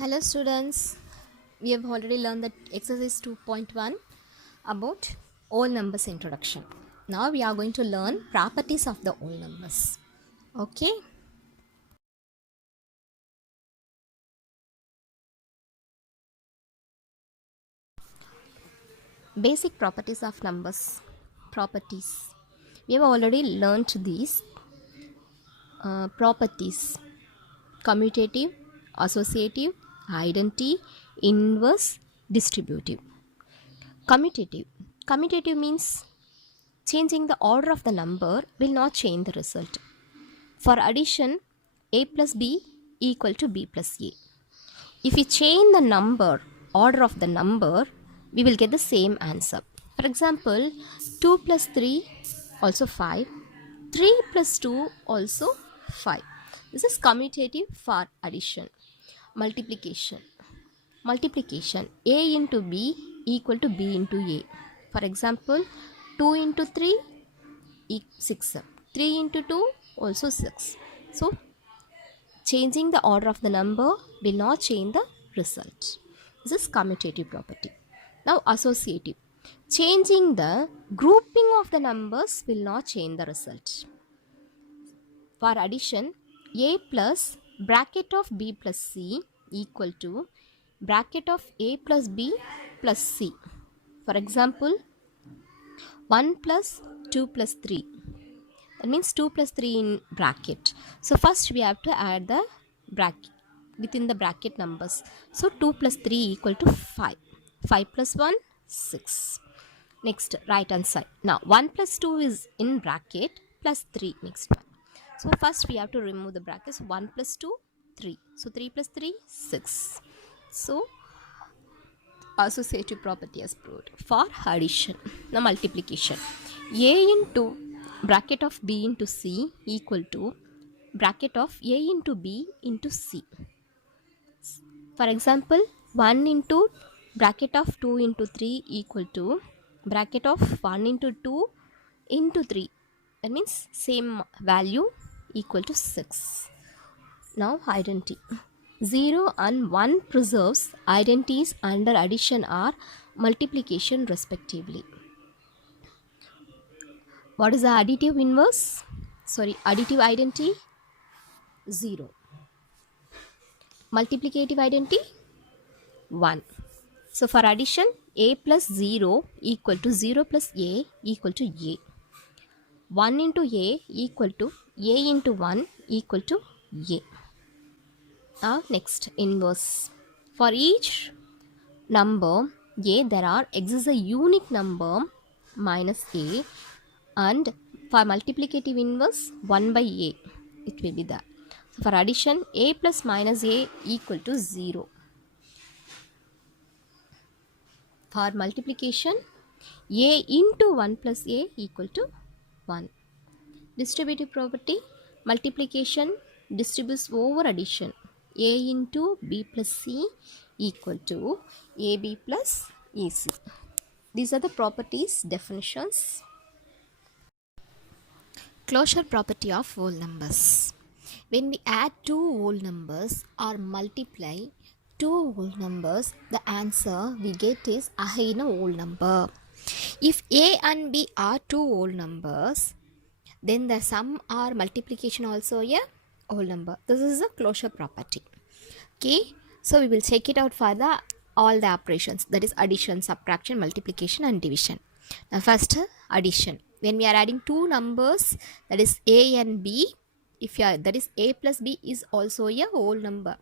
Hello students, we have already learned that exercise 2.1 about whole numbers introduction. Now we are going to learn properties of the whole numbers. Okay. Basic properties of numbers. Properties. We have already learned these properties. Commutative, associative, identity, inverse, distributive. Commutative. Commutative means changing the order of the number will not change the result. For addition, a plus b equal to b plus a. If we change the order of the number, we will get the same answer. For example, 2 plus 3 also 5, 3 plus 2 also 5. This is commutative for addition. Multiplication. Multiplication, a into b equal to b into a. For example, 2 into 3 6, 3 into 2 also 6. So changing the order of the number will not change the result. This is commutative property. Now associative. Changing the grouping of the numbers will not change the result. For addition, a plus bracket of b plus c equal to bracket of a plus b plus c. For example, 1 plus 2 plus 3. That means 2 plus 3 in bracket. So first we have to add the bracket within the bracket numbers. So 2 plus 3 equal to 5. 5 plus 1, 6. Next, right hand side. Now 1 plus 2 is in bracket plus 3 next one. So first we have to remove the brackets. 1 plus 2, 3. So 3 plus 3, 6. So associative property is proved. For addition, the multiplication, a into bracket of b into c equal to bracket of a into b into c. For example, 1 into bracket of 2 into 3 equal to bracket of 1 into 2 into 3. That means same value equal to 6. Now identity. 0 and 1 preserves identities under addition or multiplication respectively. What is the additive inverse? Additive identity? 0. Multiplicative identity? 1. So for addition, a plus 0 equal to 0 plus a equal to a. 1 into a equal to a into 1 equal to a. Now next, inverse. For each number a, there are x is a unique number minus a, and for multiplicative inverse 1 by a it will be that. So for addition, a plus minus a equal to 0. For multiplication, a into 1 plus a equal to 1. Distributive property, multiplication distributes over addition. A into b plus c equal to ab plus ac. These are the properties, definitions. Closure property of whole numbers. When we add two whole numbers or multiply two whole numbers, the answer we get is again a whole number. If a and b are two whole numbers, then the sum or multiplication also a whole number. This is a closure property. Okay, so we will check it out for the all the operations, that is addition, subtraction, multiplication and division. Now first, addition. When we are adding two numbers, that is a and b, if you are, that is a plus b is also a whole number.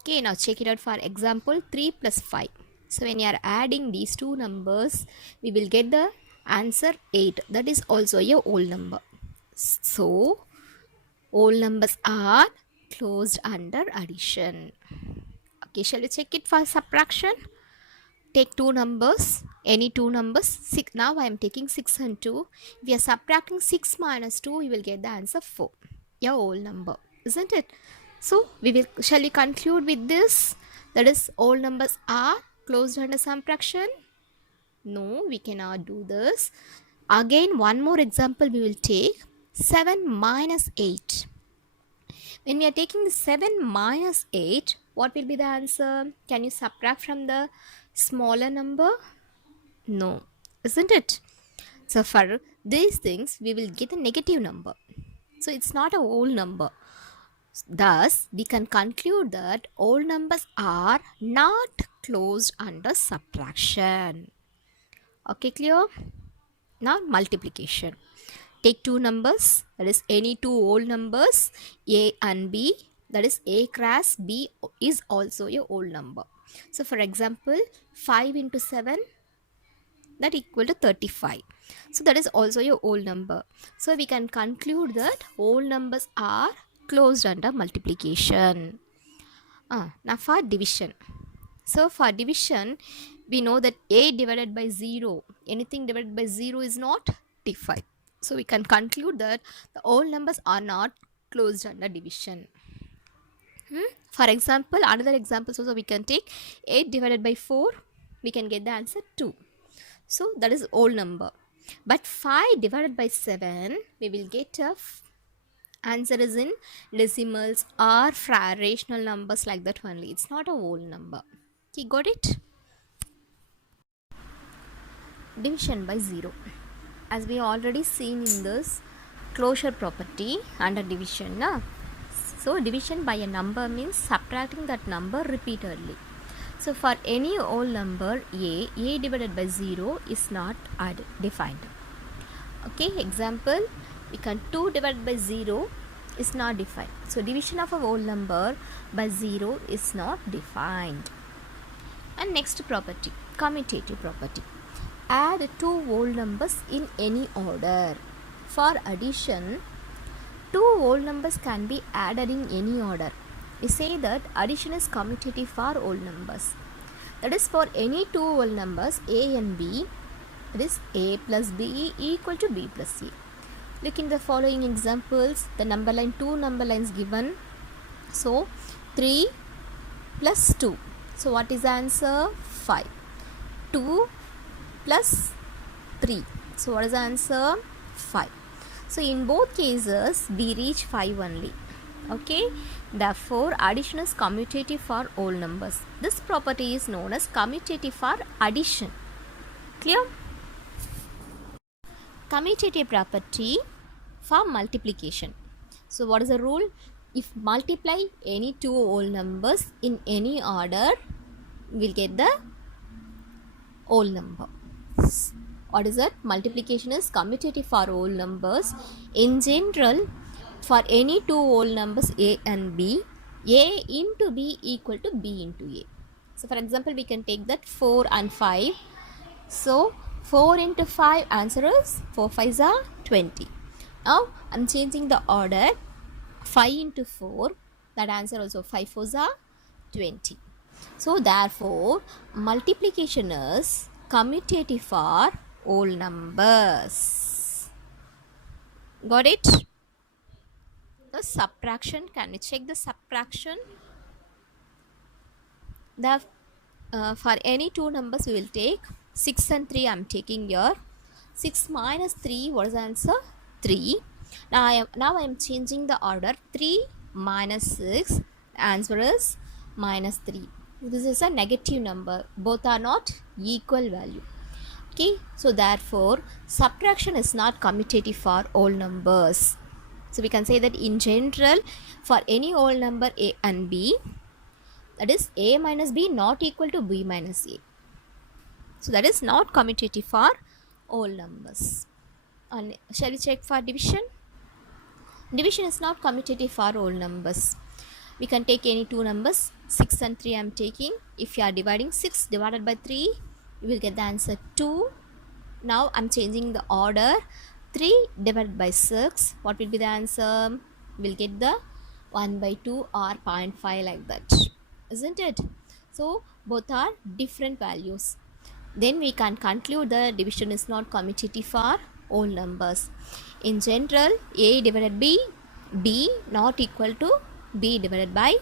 Okay, now check it out for example 3 plus 5. So when you are adding these two numbers, we will get the answer 8. That is also a whole number. So whole numbers are closed under addition. Okay, shall we check it for subtraction? Take two numbers, any two numbers. Now I am taking 6 and 2. If we are subtracting 6 minus 2, we will get the answer 4. Your whole number, isn't it? So shall we conclude with this? That is, all numbers are closed under subtraction? No, we cannot do this. Again, one more example we will take. 7 minus 8. When we are taking 7 minus 8, What will be the answer? Can you subtract from the smaller number? No, isn't it? So for these things, we will get a negative number. So it's not a whole number. Thus, we can conclude that whole numbers are not closed under subtraction. Okay, clear? Now multiplication. Take two numbers, that is any two whole numbers, A and B, that is A cross B is also a whole number. So for example, 5 into 7, that equal to 35. So that is also a whole number. So we can conclude that whole numbers are closed under multiplication. Now for division. So for division, we know that A divided by 0, anything divided by 0 is not divided. So we can conclude that the whole numbers are not closed under division. For example, another example, so we can take 8 divided by 4, we can get the answer 2. So that is whole number. But 5 divided by 7, we will get a answer is in decimals or rational numbers like that only. It's not a whole number. Okay, got it? Division by 0. As we already seen in this closure property under division. So division by a number means subtracting that number repeatedly. So for any whole number A divided by 0 is not defined. Okay, example, we can 2 divided by 0 is not defined. So division of a whole number by 0 is not defined. And next property, commutative property. Add two whole numbers in any order. For addition, two whole numbers can be added in any order. We say that addition is commutative for whole numbers. That is for any two whole numbers A and B, that is A plus B equal to B plus A. Look in the following examples, the number line, two number lines given. So 3 plus 2. So what is the answer? 5. 2 plus 3. So what is the answer? 5. So in both cases, we reach 5 only. Okay. Therefore, addition is commutative for whole numbers. This property is known as commutative for addition. Clear? Commutative property for multiplication. So what is the rule? If multiply any two whole numbers in any order, we'll get the whole number. What is that? Multiplication is commutative for whole numbers. In general, for any two whole numbers A and B, A into B equal to B into A. So for example, we can take that 4 and 5. So 4 into 5, answer is 4 5s are 20. Now I'm changing the order. 5 into 4, that answer also 5 4s are 20. So therefore, multiplication is commutative for whole numbers. Got it? The subtraction, can we check the subtraction? For any two numbers we will take 6 and 3. I am taking here 6 minus 3. What is the answer? 3. Now I am changing the order. 3 minus 6. The answer is minus 3. This is a negative number. Both are not equal value. Okay. So therefore, subtraction is not commutative for whole numbers. So we can say that in general, for any whole number A and B, that is A minus B not equal to B minus A. So that is not commutative for whole numbers. And shall we check for division? Division is not commutative for whole numbers. We can take any two numbers. 6 and 3 I am taking. If you are dividing 6 divided by 3, you will get the answer 2. Now I am changing the order. 3 divided by 6, what will be the answer? We'll get the 1 by 2 or 0.5 like that. Isn't it? So both are different values. Then we can conclude the division is not commutative for whole numbers. In general, A divided by B not equal to B divided by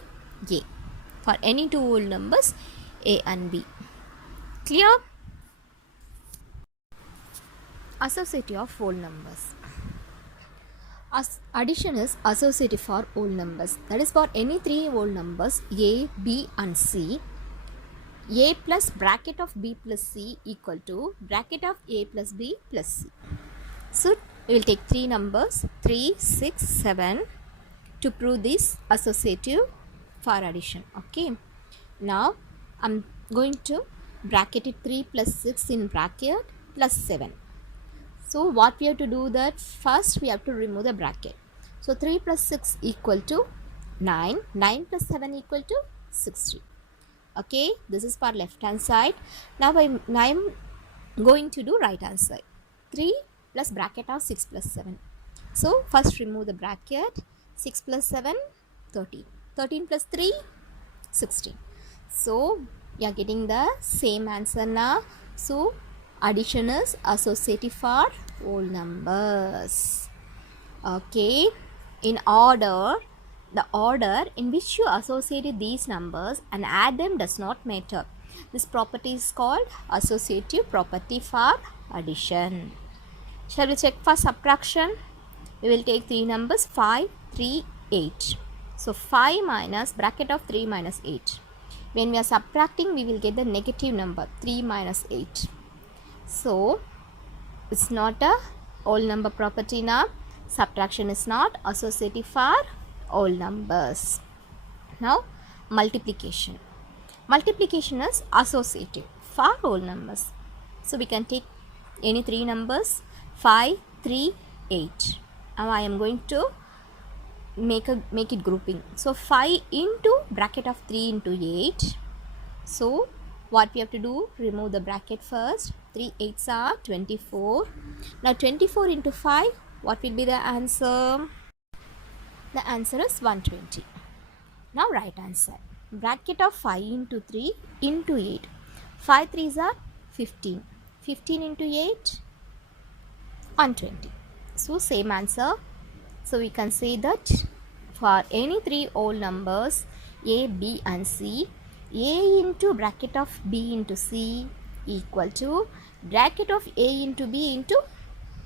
A. For any two whole numbers A and B. Clear? Associative of whole numbers. As addition is associative for whole numbers. That is, for any three whole numbers a, b and c, a plus bracket of b plus c equal to bracket of a plus b plus c. So we will take three numbers 3, 6, 7 to prove this associative for addition. Okay. Now I'm going to bracket it 3 plus 6 in bracket plus 7. So what we have to do that first we have to remove the bracket. So 3 plus 6 equal to 9. 9 plus 7 equal to 16. Okay, this is for left hand side. Now I'm going to do right hand side. 3 plus bracket of 6 plus 7. So first remove the bracket. 6 plus 7, 13. 13 plus 3, 16. So you are getting the same answer now. So addition is associative for whole numbers. Okay, in order, the order in which you associated these numbers and add them does not matter. This property is called associative property for addition. Shall we check for subtraction? We will take three numbers 5, 3, 8. So 5 minus bracket of 3 minus 8. When we are subtracting, we will get the negative number 3 minus 8. So it's not a whole number property now. Subtraction is not associative for whole numbers. Now multiplication. Multiplication is associative for whole numbers. So we can take any three numbers 5, 3, 8. Now I am going to make it grouping. So 5 into bracket of 3 into 8. So what we have to do, remove the bracket first. 3 8s are 24. Now 24 into 5, what will be the answer? The answer is 120. Now right hand side, bracket of 5 into 3 into 8. 5 3s are 15. 15 into 8, 120. So same answer. So we can say that for any three whole numbers a, b and c, a into bracket of b into c equal to bracket of a into b into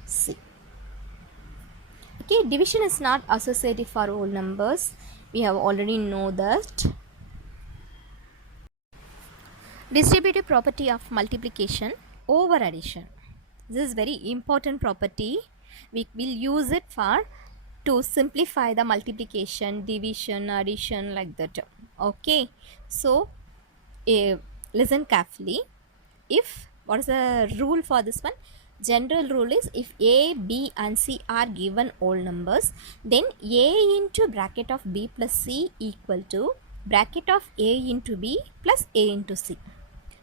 c. Okay, division is not associative for whole numbers. We have already know that. Distributive property of multiplication over addition. This is very important property. We will use it for to simplify the multiplication, division, addition, like that. Okay, so listen carefully. If what is the rule for this one? General rule is if a, b and c are given whole numbers, then a into bracket of b plus c equal to bracket of a into b plus a into c.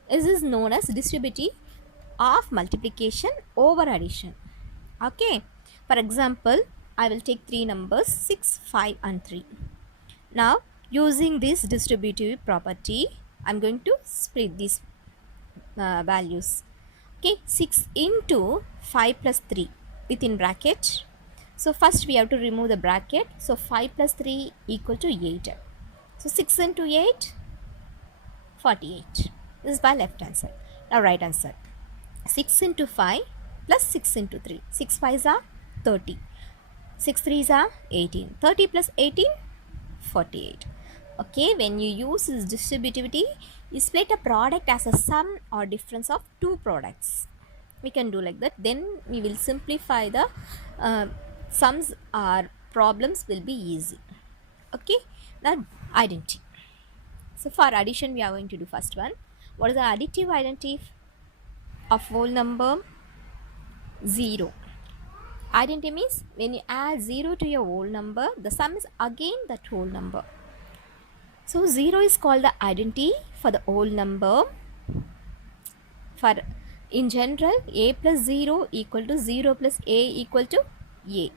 This is known as distributive of multiplication over addition. Okay, for example, I will take three numbers 6, 5 and 3. Now using this distributive property, I am going to split these values. Okay, 6 into 5 plus 3 within bracket. So first we have to remove the bracket. So 5 plus 3 equal to 8. So 6 into 8, 48. This is by left hand side. Now right hand side, 6 into 5 plus 6 into 3. 6 5s are 30. 6 3s are 18. 30 plus 18, 48. Okay, when you use this distributivity, you split a product as a sum or difference of two products. We can do like that. Then we will simplify the sums or problems will be easy. Okay, now identity. So for addition, we are going to do first one. What is the additive identity of whole number? 0. Identity means when you add 0 to your whole number, the sum is again that whole number. So 0 is called the identity for the whole number. For in general, a plus 0 equal to 0 plus a equal to a.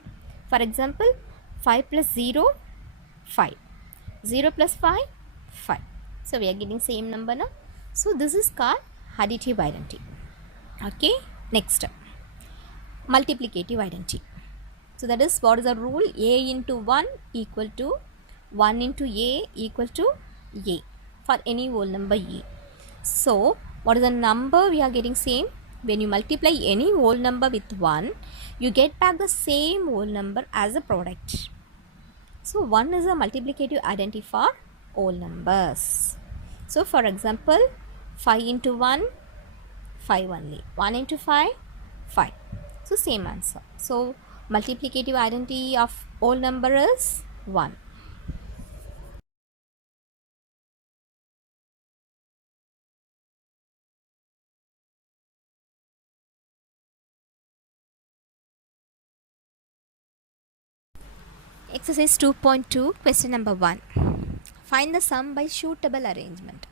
For example, 5 plus 0, 5. 0 plus 5, 5. So we are getting same number now. So this is called additive identity. Okay, next multiplicative identity. So that is, what is the rule? A into 1 equal to 1 into a equal to a for any whole number a. So what is the number we are getting same? When you multiply any whole number with 1, you get back the same whole number as a product. So 1 is a multiplicative identity for whole numbers. So for example, 5 into 1, 5 only. 1 into 5, 5. So same answer. So multiplicative identity of whole number is 1. Exercise 2.2, question number 1. Find the sum by suitable arrangement.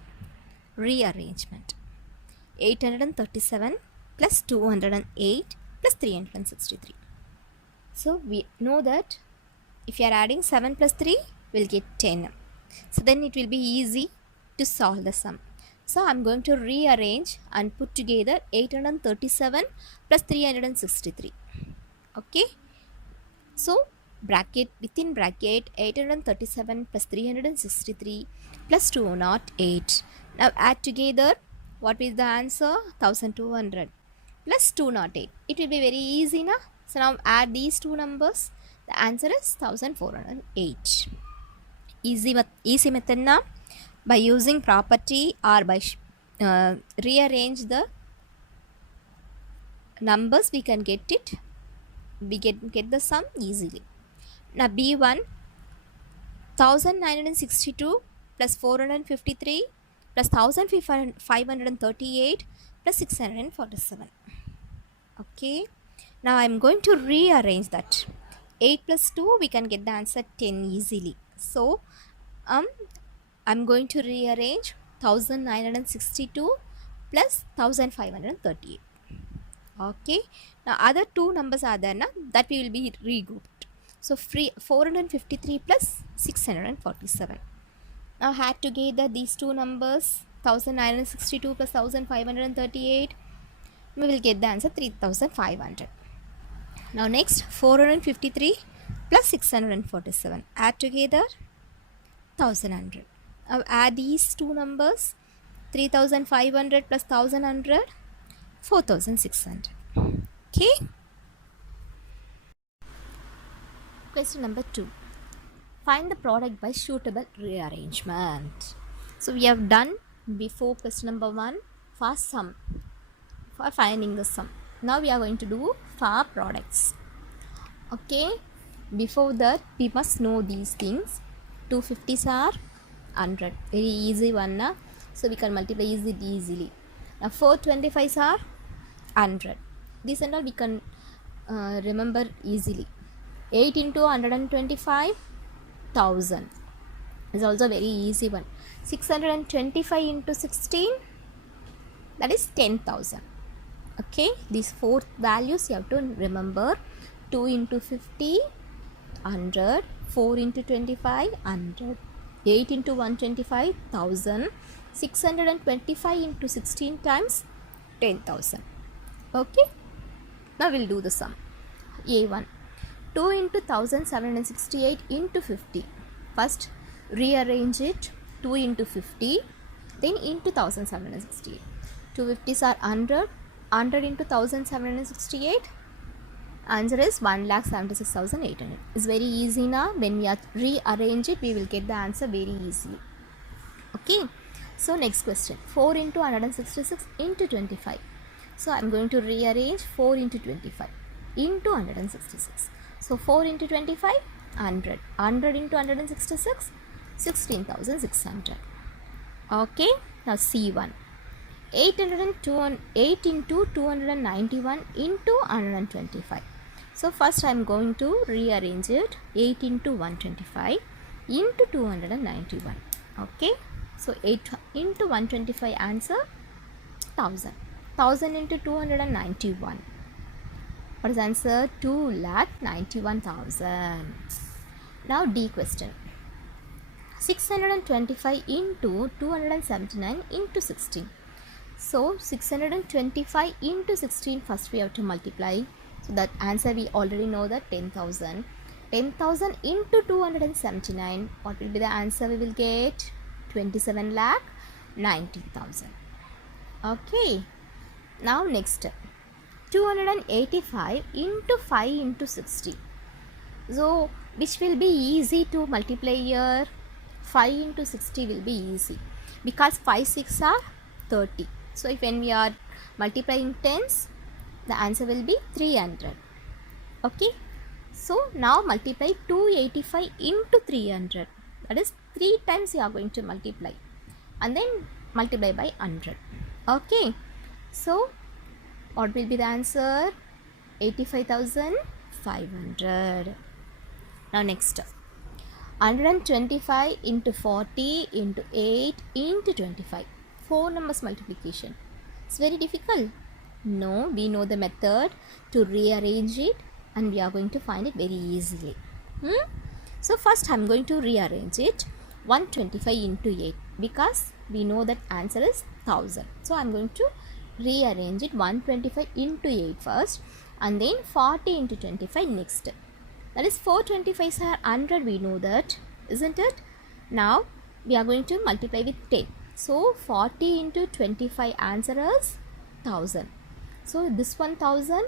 Rearrangement. 837 plus 208 plus 363. So we know that if you are adding 7 plus 3, we'll get 10. So then it will be easy to solve the sum. So I'm going to rearrange and put together 837 plus 363. Okay. So within bracket 837 plus 363 plus 208. Now add together, what is the answer? 1200 plus 208. It will be very easy now. So now add these two numbers. The answer is 1408. Easy method now. By using property or by rearrange the numbers, we can get it. We get the sum easily. Now B1, 1962 plus 453 plus 1538 plus 647. Okay. Now I am going to rearrange that. 8 plus 2, we can get the answer 10 easily. So I'm going to rearrange 1962 plus 1538. Okay. Now other two numbers are there, that we will be regrouped. So 453 plus 647. Now add together these two numbers, 1962 plus 1538. We will get the answer 3500. Now next 453 plus 647. Add together 1100. Now add these two numbers, 3500 plus 1100, 4600. Okay. Question number 2. Find the product by suitable rearrangement. So we have done before question number 1 for sum, for finding the sum. Now we are going to do for products. Okay. Before that, we must know these things. 250s are 100. Very easy one. Na? So we can multiply easily. Now 425s are 100. These and all we can remember easily. 8 into 125, 1000 is also very easy one. 625 into 16, that is 10,000. Okay, these four values you have to remember. 2 into 50, 100. 4 into 25, 100. 8 into 125, 1000. 625 into 16 times 10,000. Okay, now we'll do the sum. A1, 2 into 1768 into 50. First rearrange it. 2 into 50, then into 1768. 250s are 100. 100 into 1768. Answer is 1,76,800. It's very easy now. When we rearrange it, we will get the answer very easily. Okay. So next question. 4 into 166 into 25. So I'm going to rearrange 4 into 25 into 166. So 4 into 25, 100. 100 into 166, 16,600. Okay. Now C1. 8 into 291 into 125. So first I am going to rearrange it. 8 into 125 into 291. Okay. So 8 into 125, answer 1000. 1000 into 291. What is answer? 2,91,000. Now D question. 625 into 279 into 16. So 625 into 16, first we have to multiply. So that answer we already know, that 10,000. 10,000 into 279, what will be the answer we will get? 27,90,000. Okay. Now next, 285 into 5 into 60. So which will be easy to multiply here? 5 into 60 will be easy because 5 6 are 30. So if when we are multiplying tens, the answer will be 300. Okay. So now multiply 285 into 300. That is 3 times you are going to multiply and then multiply by 100. Okay. So what will be the answer? 85,500. Now next, 125 into 40 into 8 into 25. 4 numbers multiplication. It's very difficult. No, we know the method to rearrange it and we are going to find it very easily. So first I am going to rearrange it. 125 into 8 because we know that answer is 1000. So I am going to rearrange it 125 into 8 first and then 40 into 25 next. That is 425s are 100, we know that, isn't it? Now we are going to multiply with 10. So 40 into 25 answer is 1000. So this one 1000,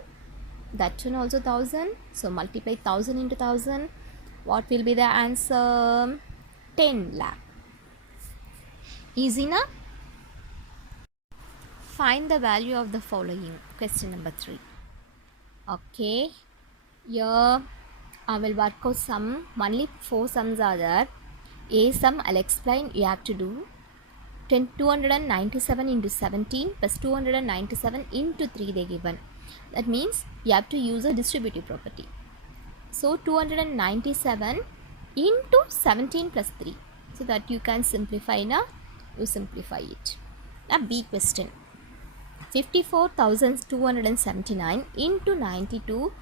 that one also 1000. So multiply 1000 into 1000. What will be the answer? 10 lakh. Easy na? Find the value of the following. Question number 3. Okay. Here I will work out sum. Only 4 sums are there. A sum I'll explain. You have to do 297 into 17 plus 297 into 3 they given. That means you have to use a distributive property. So 297 into 17 plus 3. So that you can simplify now. You simplify it. Now B question. 54,279 into 92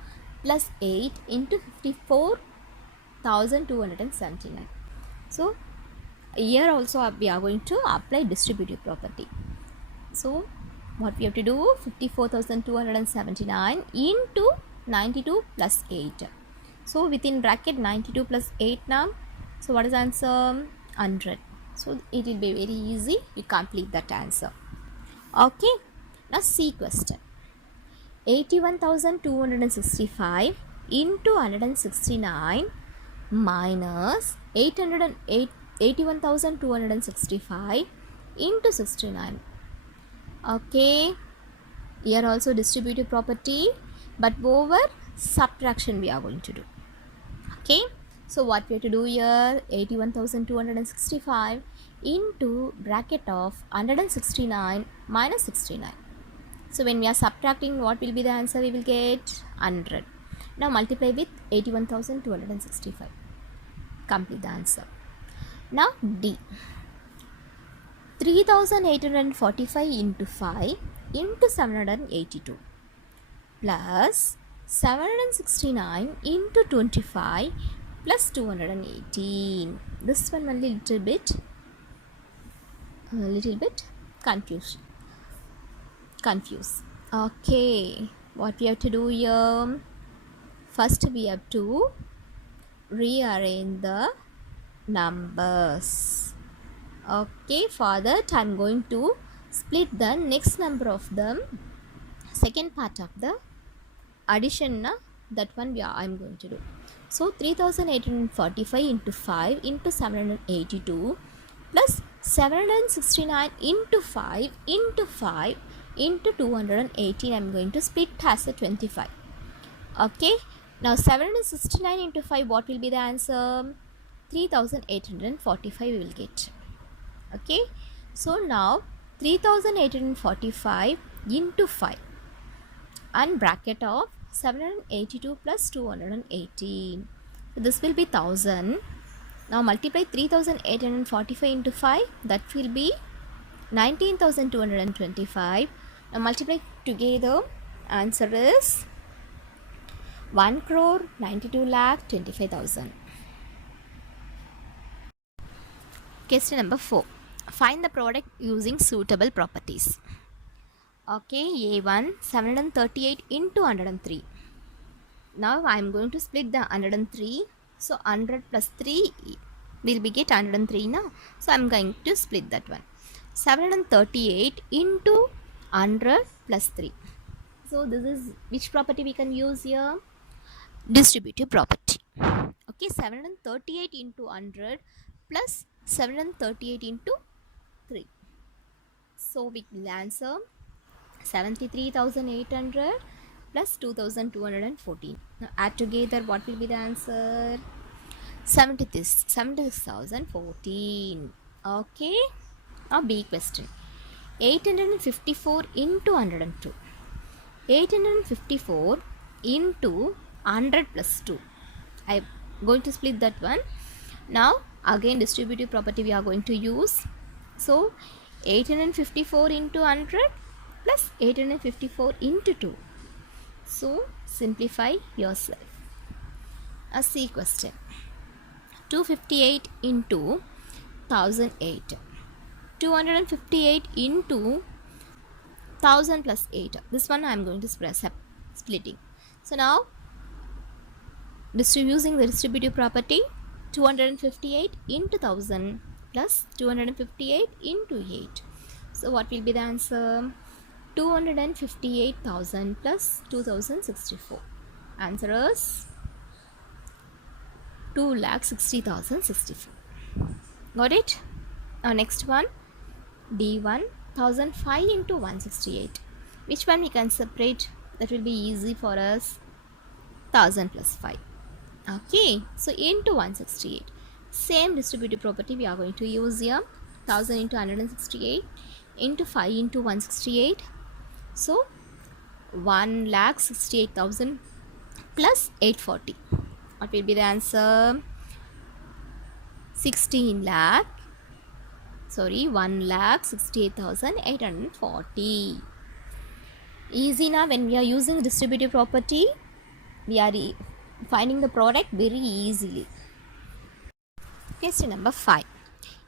plus 8 into 54,279. So here also we are going to apply distributive property. So what we have to do? 54,279 into 92 plus 8. So within bracket 92 plus 8 now. So what is answer? 100. So it will be very easy. You complete that answer. Okay. Now C question. 81,265 into 169 minus 81,265 into 69. Okay. Here also distributive property, but over subtraction we are going to do. Okay. So what we have to do here? 81,265 into bracket of 169 minus 69. So when we are subtracting, what will be the answer? We will get 100. Now multiply with 81,265. Complete the answer. Now D. 3,845 into 5 into 782 plus 769 into 25 plus 218. This one only little bit confused. Okay, what we have to do here? First we have to rearrange the numbers. Okay, for that I am going to split the next number of them, second part of the addition, that one I am going to do. So 3,845 into 5 into 782 plus 769 into 5 into 5 into 218. I am going to split as a 25. Okay. Now 769 into 5, what will be the answer? 3,845 we will get. Okay. So now 3,845 into 5 and bracket of 782 plus 218. So this will be 1000. Now multiply 3,845 into 5. That will be 19,225. Now multiply together. Answer is 1,92,25,000. Question number 4. Find the product using suitable properties. Okay, A1 738 into 103. Now I am going to split the 103. So 100 plus 3 will be get 103 now. So I am going to split that one. 738 into 100 plus 3. So this is which property we can use here? Distributive property. Okay, 738 into 100 plus 738 into 3. So we will answer 73,800 plus 2,214. Now add together, what will be the answer? 76,014. Okay. Now B question. 854 into 102. 854 into 100 plus 2. I'm going to split that one. Now again distributive property we are going to use. So 854 into 100 plus 854 into 2. So simplify yourself. A C question. 258 into 1008. 258 into 1000 plus 8. This one I am going to splitting. So now using the distributive property, 258 into 1000 plus 258 into 8. So what will be the answer? 258,000 plus 2064. Answer is 2,60,064. Got it? Now next one, D1, 1005 into 168. Which one we can separate? That will be easy for us. 1000 plus 5. Okay, so into 168. Same distributive property we are going to use here. 1000 into 168 into 5 into 168. So 1,68,000 plus 840. What will be the answer? 1,68,840. Easy now. When we are using distributive property, we are finding the product very easily. Question number 5.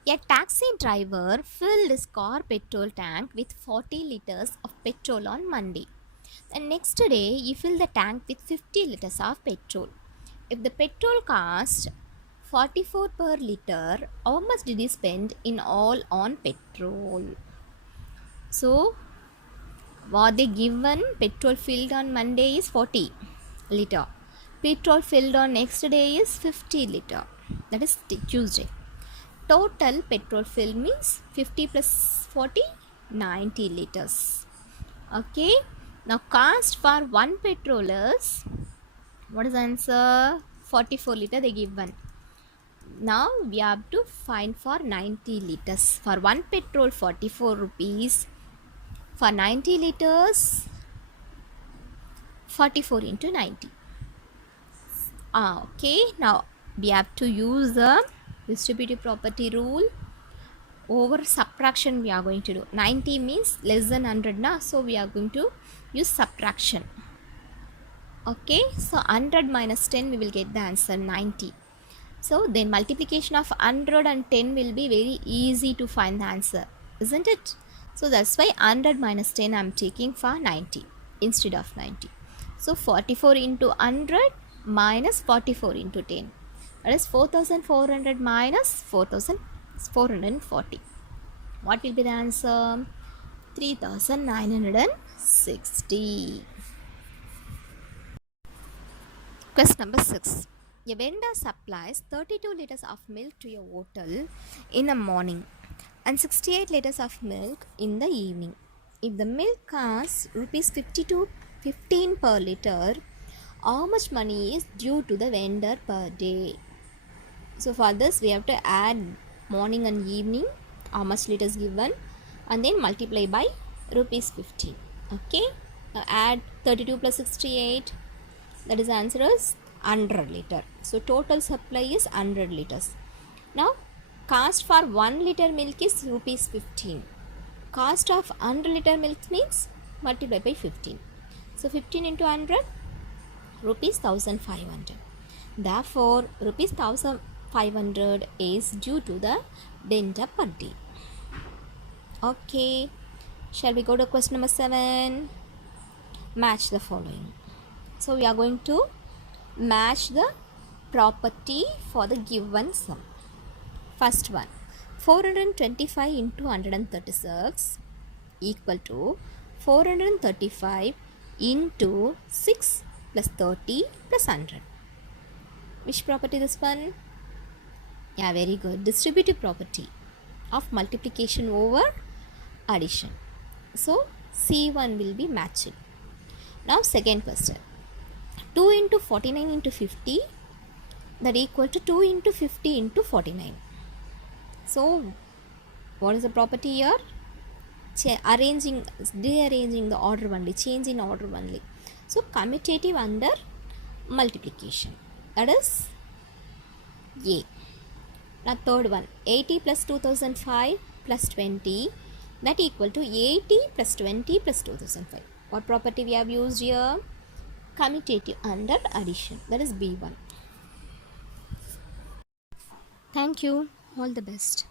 A taxi driver filled his car petrol tank with 40 liters of petrol on Monday. The next day, he filled the tank with 50 liters of petrol. If the petrol cost 44 per liter, how much did he spend in all on petrol? So, what they given, petrol filled on Monday is 40 liter. Petrol filled on next day is 50 liter. That is Tuesday. Total petrol fill means 50 plus 40, 90 liters. Okay. Now cost for one petrol is, what is the answer? 44 liter they given. Now we have to find for 90 liters. For one petrol 44 rupees. For 90 liters 44 into 90. Okay. Now we have to use the distributive property rule. Over subtraction we are going to do. 90 means less than 100 na, so we are going to use subtraction. Okay, so 100 minus 10 we will get the answer 90. So then multiplication of 100 and 10 will be very easy to find the answer, isn't it? So that's why 100 minus 10 I am taking for 90 instead of 90. So 44 into 100 minus 44 into 10. That is 4,400 minus 4,440. What will be the answer? 3,960. Question number 6. A vendor supplies 32 liters of milk to a hotel in the morning and 68 liters of milk in the evening. If the milk costs rupees 15 per liter, how much money is due to the vendor per day? So for this we have to add morning and evening, how much liters given, and then multiply by rupees 15. Okay, now add 32 plus 68, that is answer is 100 liter. So total supply is 100 liters. Now cost for 1 liter milk is rupees 15. Cost of 100 liter milk means multiply by 15. So 15 into 100, rupees 1500. Therefore rupees 1500 is due to the vendor per day. Okay, shall we go to question number 7? Match the following. So we are going to match the property for the given sum. First one, 425 into 136 equal to 435 into 6 plus 30 plus 100. Which property this one? Yeah, very good. Distributive property of multiplication over addition. So C1 will be matched. Now second question. 2 into 49 into 50, that equal to 2 into 50 into 49. So what is the property here? Rearranging the order only, change in order only. So commutative under multiplication, that is A. Now third one, 80 plus 2005 plus 20, that equal to 80 plus 20 plus 2005. What property we have used here? Commutative under addition, that is B1. Thank you. All the best.